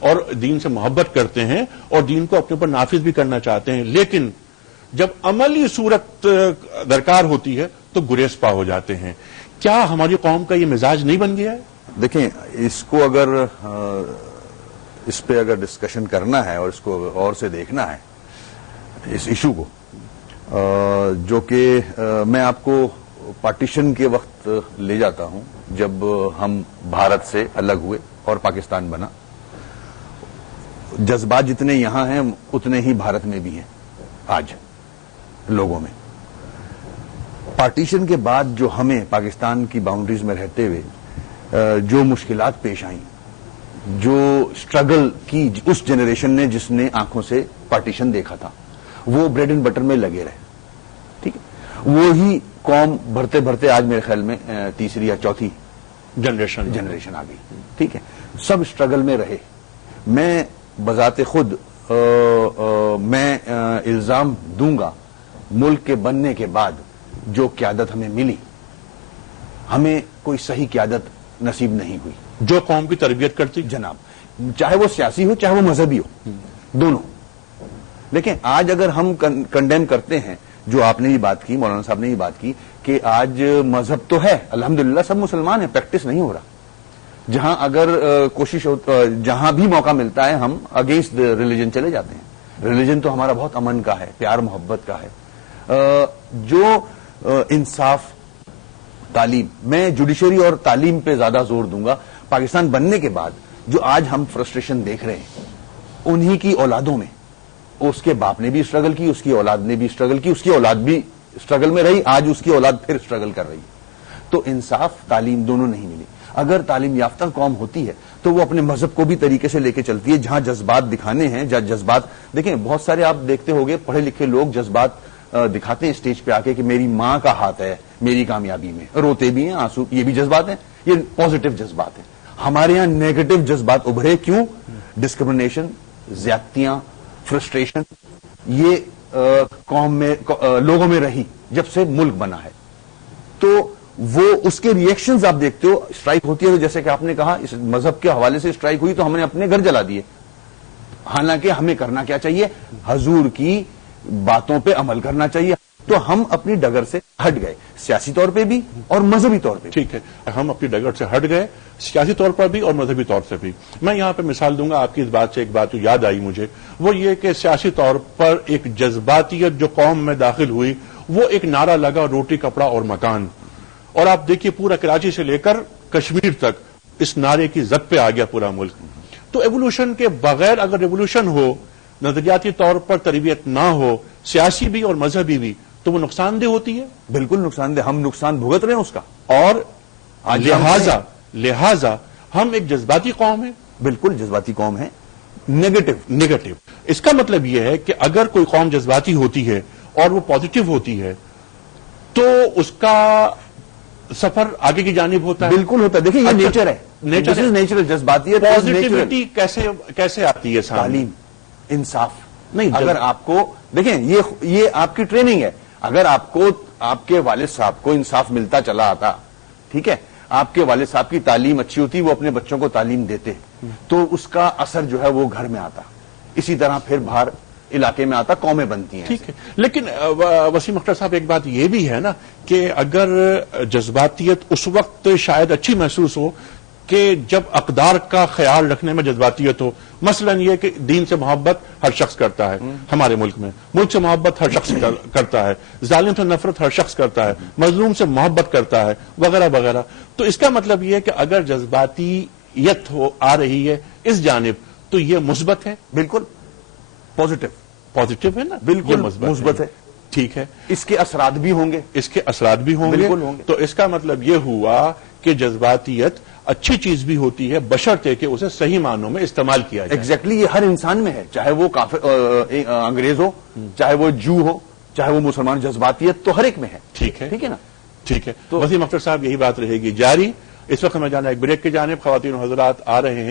اور دین سے محبت کرتے ہیں اور دین کو اپنے اوپر نافذ بھی کرنا چاہتے ہیں، لیکن جب عملی صورت درکار ہوتی ہے تو گریز پا ہو جاتے ہیں. کیا ہماری قوم کا یہ مزاج نہیں بن گیا ہے؟ دیکھیں، اس کو اگر اس پہ اگر ڈسکشن کرنا ہے اور اس کو غور سے دیکھنا ہے اس ایشو کو، جو کہ میں آپ کو پارٹیشن کے وقت لے جاتا ہوں جب ہم بھارت سے الگ ہوئے اور پاکستان بنا. جذبات جتنے یہاں ہیں اتنے ہی بھارت میں بھی ہیں آج لوگوں میں. پارٹیشن کے بعد جو ہمیں پاکستان کی باؤنڈریز میں رہتے ہوئے جو مشکلات پیش آئیں، جو سٹرگل کی اس جنریشن نے جس نے آنکھوں سے پارٹیشن دیکھا تھا، وہ بریڈ اینڈ بٹر میں لگے رہے. ٹھیک ہے، وہی قوم بڑھتے بڑھتے آج میرے خیال میں تیسری یا چوتھی جنریشن آ گئی. ٹھیک ہے، سب سٹرگل میں رہے. میں بذات خود میں الزام دوں گا ملک کے بننے کے بعد جو قیادت ہمیں ملی، ہمیں کوئی صحیح قیادت نصیب نہیں ہوئی جو قوم کی تربیت کرتی جناب، چاہے وہ سیاسی ہو چاہے وہ مذہبی ہو، دونوں. لیکن آج اگر ہم کنڈیم کرتے ہیں، جو آپ نے بھی بات کی، مولانا صاحب نے بھی بات کی، کہ آج مذہب تو ہے، الحمدللہ سب مسلمان ہیں، پریکٹس نہیں ہو رہا. جہاں اگر کوشش جہاں بھی موقع ملتا ہے ہم اگینسٹ ریلیجن چلے جاتے ہیں. ریلیجن تو ہمارا بہت امن کا ہے، پیار محبت کا ہے. جو انصاف، تعلیم، میں جوڈیشری اور تعلیم پہ زیادہ زور دوں گا. پاکستان بننے کے بعد جو آج ہم فرسٹریشن دیکھ رہے ہیں انہی کی اولادوں میں، اس کے باپ نے بھی اسٹرگل کی، اس کی اولاد نے بھی اسٹرگل کی، اس کی اولاد بھی اسٹرگل میں رہی، آج اس کی اولاد پھر اسٹرگل کر رہی ہے. تو انصاف، تعلیم دونوں نہیں ملی. اگر تعلیم یافتہ قوم ہوتی ہے تو وہ اپنے مذہب کو بھی طریقے سے لے کے چلتی ہے. جہاں جذبات دکھانے ہیں، جہاں جذبات دیکھیں، بہت سارے آپ دیکھتے ہوگے پڑھے لکھے لوگ جذبات دکھاتے ہیں اسٹیج پہ آ کے کہ میری ماں کا ہاتھ ہے میری کامیابی میں، روتے بھی ہیں، آنسو، یہ بھی جذبات ہیں، یہ پازیٹو جذبات ہیں. ہمارے یہاں نیگیٹو جذبات ابھرے. کیوں؟ ڈسکرمنیشن، زیادتیاں، فرسٹریشن، یہ قوم میں، لوگوں میں رہی جب سے ملک بنا ہے. تو وہ اس کے ریئیکشنز آپ دیکھتے ہو، اسٹرائک ہوتی ہے تو جیسے کہ آپ نے کہا اس مذہب کے حوالے سے اسٹرائک ہوئی تو ہم نے اپنے گھر جلا دیے. حالانکہ ہمیں کرنا کیا چاہیے؟ حضور کی باتوں پہ عمل کرنا چاہیے. تو ہم اپنی ڈگر سے ہٹ گئے، سیاسی طور پہ بھی اور مذہبی طور پہ. ٹھیک ہے، ہم اپنی ڈگر سے ہٹ گئے سیاسی طور پر بھی اور مذہبی طور سے بھی. میں یہاں پہ مثال دوں گا آپ کی اس بات سے. ایک بات جو یاد آئی مجھے وہ یہ کہ سیاسی طور پر ایک جذباتیت جو قوم میں داخل ہوئی، وہ ایک نعرہ لگا روٹی کپڑا اور مکان. اور آپ دیکھیے پورا کراچی سے لے کر کشمیر تک اس نعرے کی زد پہ آ گیا پورا ملک. تو ایوولوشن کے بغیر اگر ریوولوشن ہو، نظریاتی طور پر تربیت نہ ہو، سیاسی بھی اور مذہبی بھی، تو وہ نقصان دہ ہوتی ہے. بالکل نقصان دہ، ہم نقصان بھگت رہے ہیں اس کا. اور لہذا ہم ایک جذباتی قوم ہیں. بالکل جذباتی قوم ہے، نیگیٹو. اس کا مطلب یہ ہے کہ اگر کوئی قوم جذباتی ہوتی ہے اور وہ پازیٹو ہوتی ہے تو اس کا سفر آگے کی جانب ہوتا ہے. بالکل ہوتا ہے. دیکھیں یہ نیچر ہے، نیچرل جذباتیت. پازیٹیوٹی کیسے آتی ہے؟ تعلیم، انصاف. نہیں، اگر آپ کو دیکھیں یہ آپ کی ٹریننگ ہے. اگر آپ کو آپ کے والد صاحب کو انصاف ملتا چلا آتا، ٹھیک ہے، آپ کے والد صاحب کی تعلیم اچھی ہوتی، وہ اپنے بچوں کو تعلیم دیتے، تو اس کا اثر جو ہے وہ گھر میں آتا، اسی طرح پھر باہر علاقے میں آتا، قومیں بنتی ہیں. ٹھیک ہے، لیکن وسیم اختر صاحب ایک بات یہ بھی ہے نا کہ اگر جذباتیت اس وقت شاید اچھی محسوس ہو کہ جب اقدار کا خیال رکھنے میں جذباتیت ہو. مثلا یہ کہ دین سے محبت ہر شخص کرتا ہے ہمارے ملک میں، ملک سے محبت ہر شخص کرتا ہے، ظالم سے نفرت ہر شخص کرتا ہے، مظلوم سے محبت کرتا ہے، وغیرہ وغیرہ. تو اس کا مطلب یہ ہے کہ اگر جذباتیت آ رہی ہے اس جانب تو یہ مثبت ہے. بالکل پازیٹو ہے نا، بالکل مثبت ہے. ٹھیک ہے، اس کے اثرات بھی ہوں گے. بالکل ہوں گے. تو اس کا مطلب یہ ہوا کہ جذباتیت اچھی چیز بھی ہوتی ہے بشرطے کہ اسے صحیح معنوں میں استعمال کیا جائے. ایگزیکٹلی، یہ ہر انسان میں ہے، چاہے وہ کافر انگریز ہو، چاہے وہ جو ہو، چاہے وہ مسلمان. جذباتیت تو ہر ایک میں ہے. ٹھیک ہے نا. ٹھیک ہے. تو وسیم اختر صاحب یہی بات رہے گی جاری. اس وقت ہمیں جانا ایک بریک کی جانب. خواتین و حضرات آ رہے ہیں.